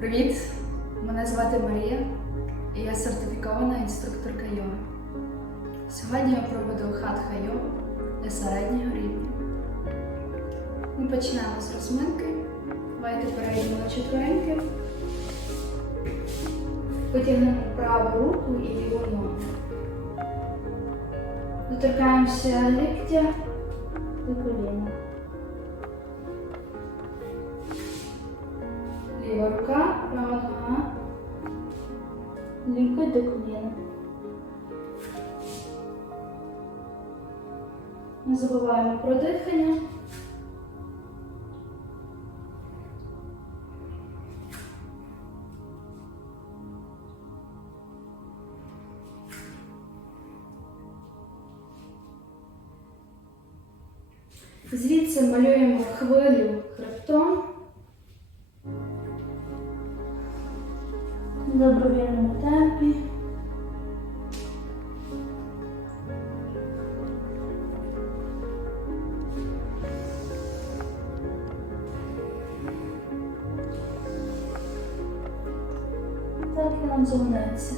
Привіт! Мене звати Марія і я сертифікована інструкторка йоги. Сьогодні я проведу хатха йогу для середнього рівня. Ми почнемо з розминки. Давайте перейдемо на четвереньки. Потягнемо праву руку і ліву ногу. Доторкаємося ліктя до коліна. Лікоть до коліна. Не забуваємо про дихання. Звідси малюємо хвилю Так і нам заманеться.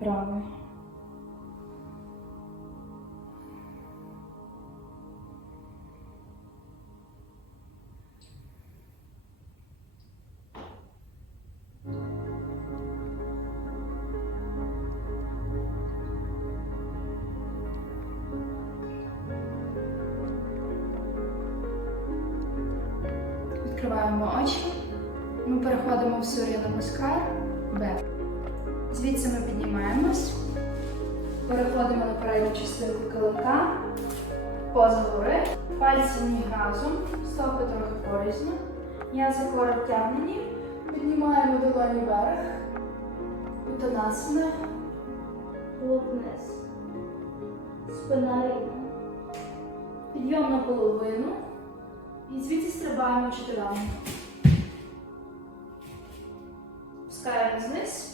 І. Відкриваємо очі. Ми переходимо в Сур'я Намаскар. Б. Звідси ми піднімаємось. Переходимо на передню частинку килимка. Поза гори. Пальці ніг разом. Стопи трохи порізно. М'язи кори втягнені. Піднімаємо долоні вверх. Утанасана. Голову вниз. Спина рівна. Підйом на половину. І звідси стрибаємо чотирами. Пускаємо вниз.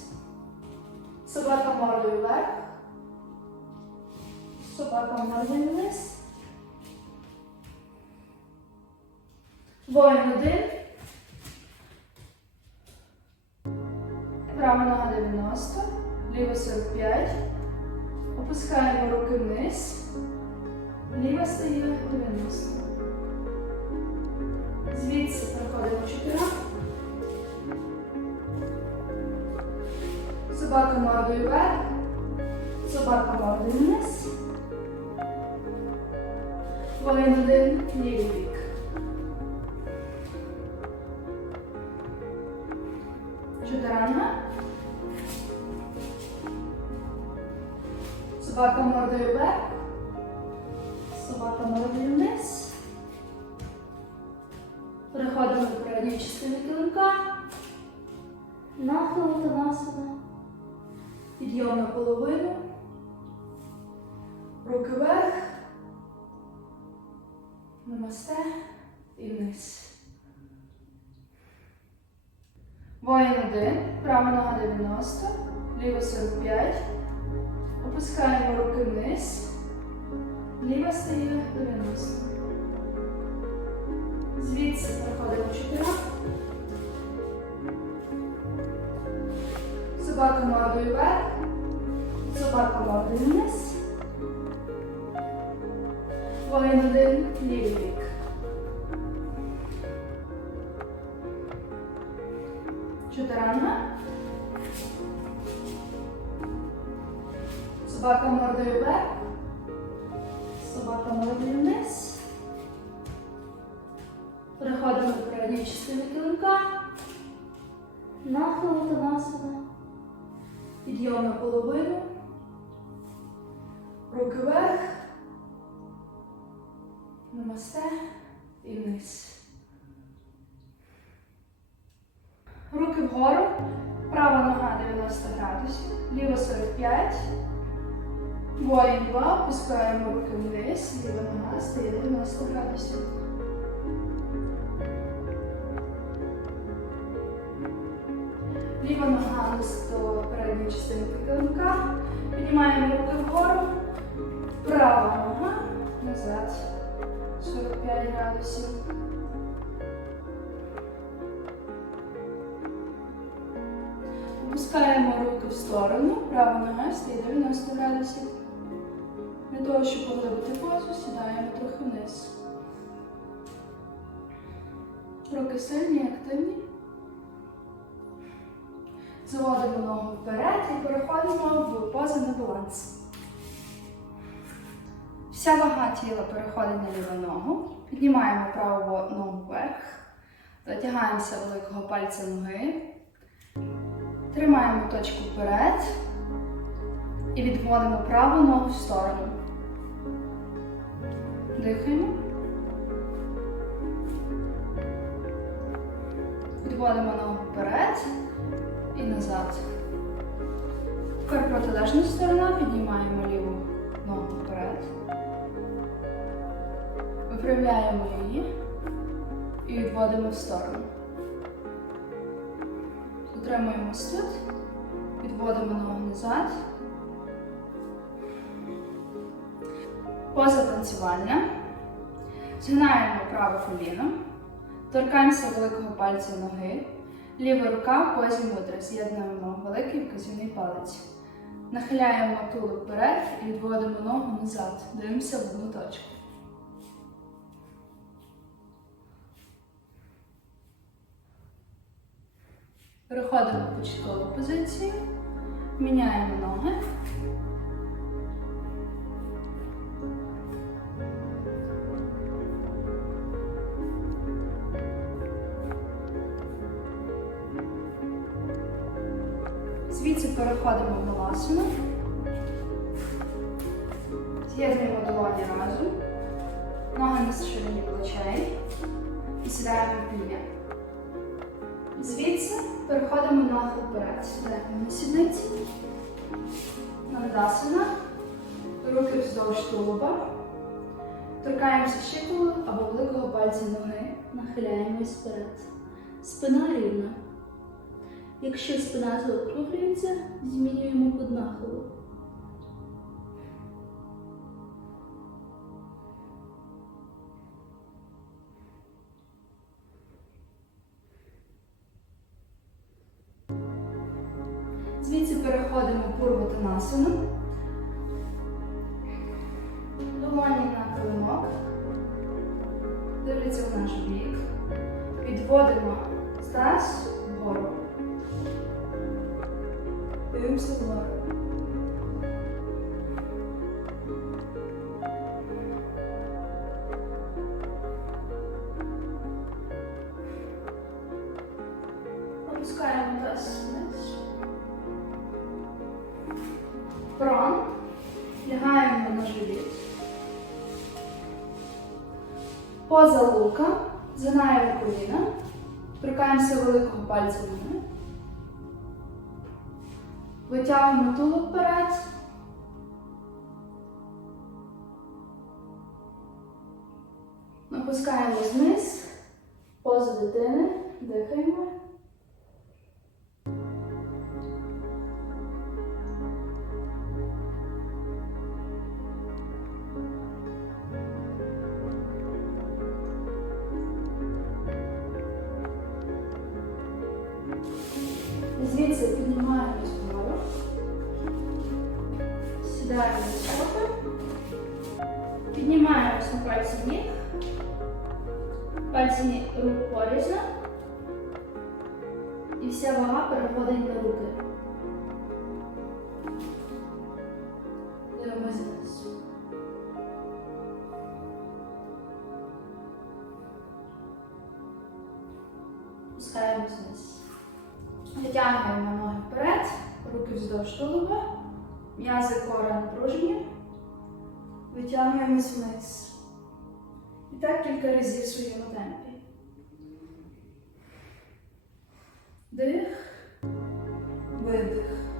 Собака мордою вверх. Собака мордою вниз. Воїн один. Права нога 90, ліва 45. Опускаємо руки вниз. Ліва стає 90. Звідси проходимо чотири. Собака мордою вверх. Собака мордою вниз. Воїн один, лівий бік. Чотиранга. Собака мордою вверх. Собака мордою вниз. Переходимо до передньої частини килимка. Нахил Утанасана. Підйом на половину. Руки вверх. Намасте і вниз. Воїн один. Права нога 90. Ліва 45. Опускаємо руки вниз. Ліва стає 90. Звідси проходимо чотири. Собака мордою вверх. Собака мордою вниз. Воїн один, лівий бік. Чотиранга. Собака мордою вверх. Собака мордою вниз. Переходимо до передньої частини килимка. Нахил Утанасана. Підйом на половину. Намасте і вниз. Руки вгору. Права нога 90 90 градусів, ліва 45. Воїн 2, опускаємо руки вниз, ліва нога стає 90 градусів. Ліва нога до передньої частини килимка. Піднімаємо руки вгору. Права нога назад. 45 градусів. Опускаємо руки в сторону, права нога стає 90 градусів. Для того, щоб поглибити позу, сідаємо трохи вниз. Руки сильні, активні. Заводимо ногу вперед і переходимо в позу на баланс. Вся вага тіла переходить на ліву ногу. Піднімаємо праву ногу вверх. Дотягаємося великого пальця ноги. Тримаємо точку вперед і відводимо праву ногу в сторону. Дихаємо. Відводимо ногу вперед і назад. Тепер протилежна сторона, піднімаємо ліву ногу вперед. Виправляємо її і відводимо в сторону. Утримуємось тут, відводимо ногу назад. Поза танцювальна. Згинаємо праве коліно, торкаємося великого пальця ноги. Ліва рука в позі мудра. З'єднуємо великий вказівний палець. Нахиляємо тулуб вперед і відводимо ногу назад. Дивимося в одну точку. Переходимо в початкову позицію. Міняємо ноги. Звідси переходимо в маласину. З'єднуємо долоні разом. Ноги на ширині плечей. І сідаємо в пів'я. Звідси переходимо на вперед. Сідаємо на сідниці. Нандасана. Руки вздовж тулуба. Торкаємося щитулу або великого пальця ноги. Нахиляємось вперед. Спина рівна. Якщо спина заокруглюється, змінюємо кут Звідси переходимо в пурватанасану. Долоні на килимок. Дивляться в наш бік. Підводимо стаз вгору. Дивимося вгору. Поза лука. Згинаємо коліна. прикаємося великого пальця ноги. Витягуємо тулуб вперед. Опускаємо вниз. Поза дитини. Дихаємо. Сідаємо на піднімаємося на пальці ніг. Пальці рук порізно. І вся вага переходить на руки. М'язи кора напружені. Витягуємось вниз. І так кілька разів в своєму темпі. Дих, видих.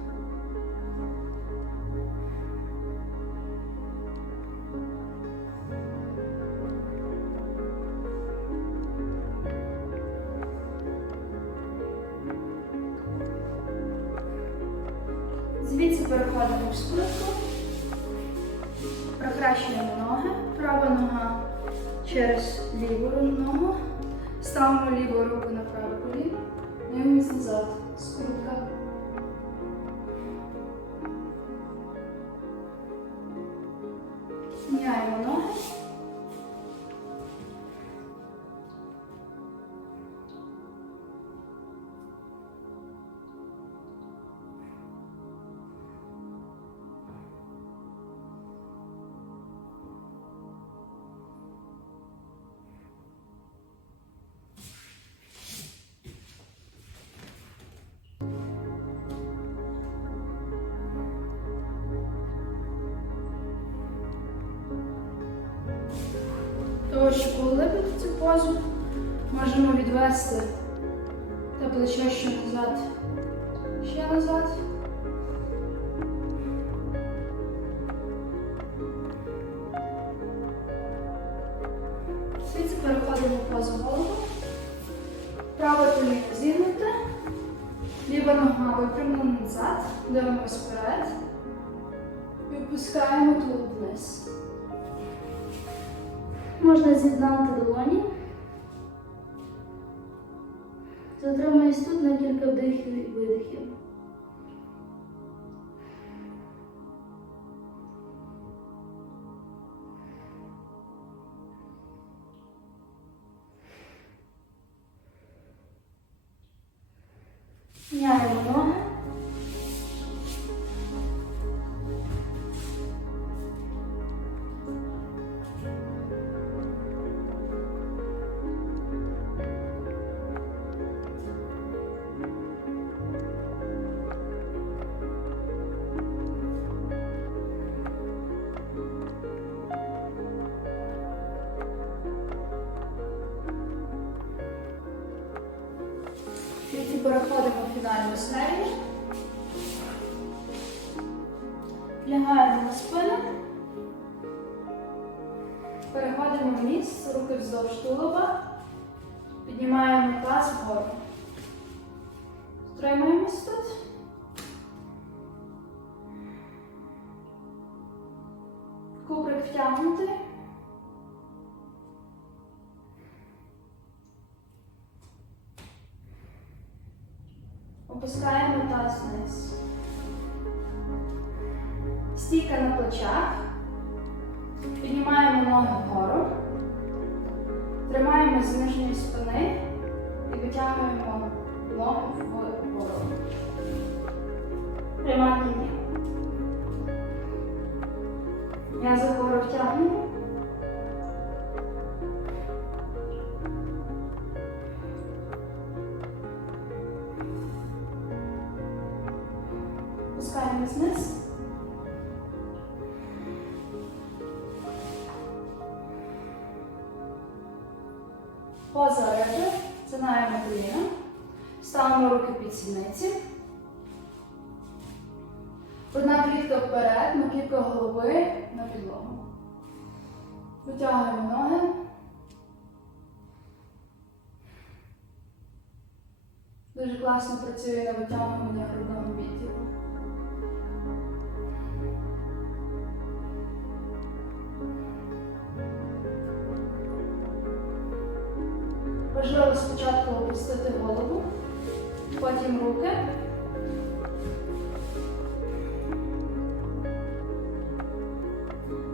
Прокращуємо ноги, права нога через ліву ногу, ставимо ліву руку на праве коліно, дивимось назад, скрутка. Поглибити цю позу, можемо відвести те плече ще назад, ще назад. Звідси переходимо в позу голову. Праве коліно зігнуте, ліва нога випрямлена назад, дивимось вперед і опускаємо тулуб вниз. Можна з'єднати долоні. Затримуюсь тут на кілька вдихів і видихів. Міняємо серію. Лягаємо на спину. Переходимо вниз, руки вздовж тулуба. Піднімаємо таз вгору. Стримуємось тут. Стійка на плечах. Піднімаємо ноги вгору. Тримаємо з нижньої спини і витягуємо ноги вгору. Пряма лінія. М'язи вгору втягнемо. Поза риби, згинаємо коліна, ставимо руки під сідниці. Одна клітка вперед, маківка голови на підлогу. Витягуємо ноги. Дуже класно працює на витягування грудного відділу. Важливо спочатку опустити голову, потім руки.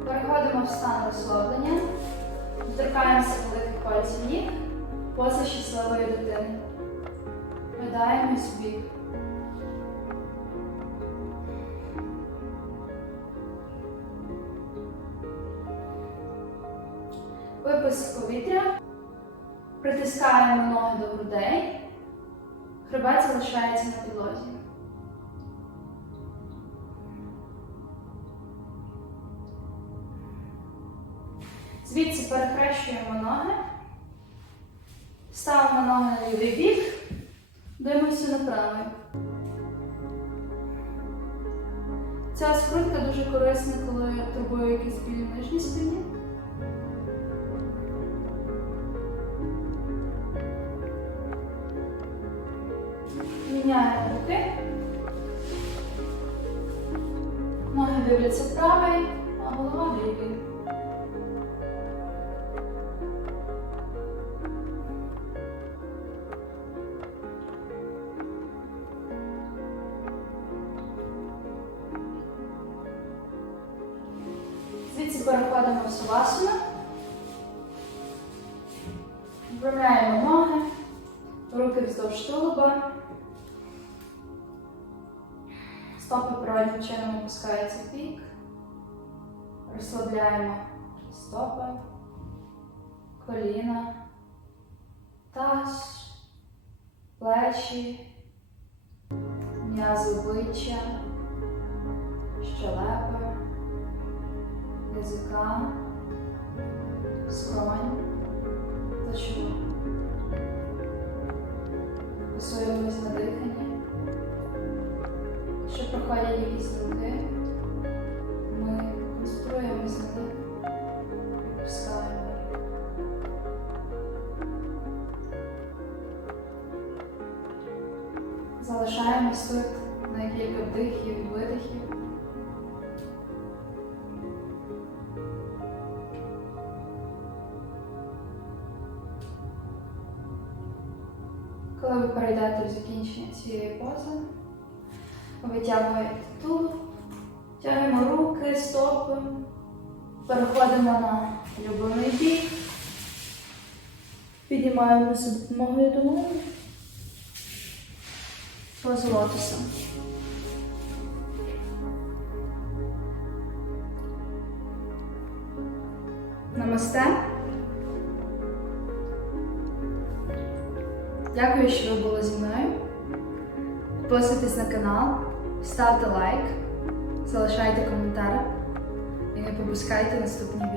Переходимо в стан розслаблення, торкаємося великих пальців ніг, поза щасливої дитини. Видаємось в бік. Випуск повітря. Притискаємо ноги до грудей. Хребет залишається на підлозі. Звідси перехрещуємо ноги. Ставимо ноги на лівий бік. Дивимося на правий. Ця скрутка дуже корисна, коли турбує якісь біль в нижній спині. Міняємо руки. Ноги дивляться правий, а голова лівий. Звідси переходимо в сувасану. Стопи переднім чином опускаються в бік. Розслабляємо стопи, коліна, таз, плечі, м'язи обличчя, щелепи, язика, скронь чоло. Фокусуємось на диханні. Проходять якісь думки, ми конструємось на них, відпускаємо. Залишаємось тут на кілька вдихів і видихів. Коли ви перейдете в закінчення цієї пози, витягуєте тулуб, тягнемо руки, стопи, переходимо на любимий бік, піднімаємо за допомогою долоні, позу лотоса. Намасте. Дякую, що ви були зі мною. Підписуйтесь на канал, ставте лайк, залишайте коментар і не пропускайте наступні відео.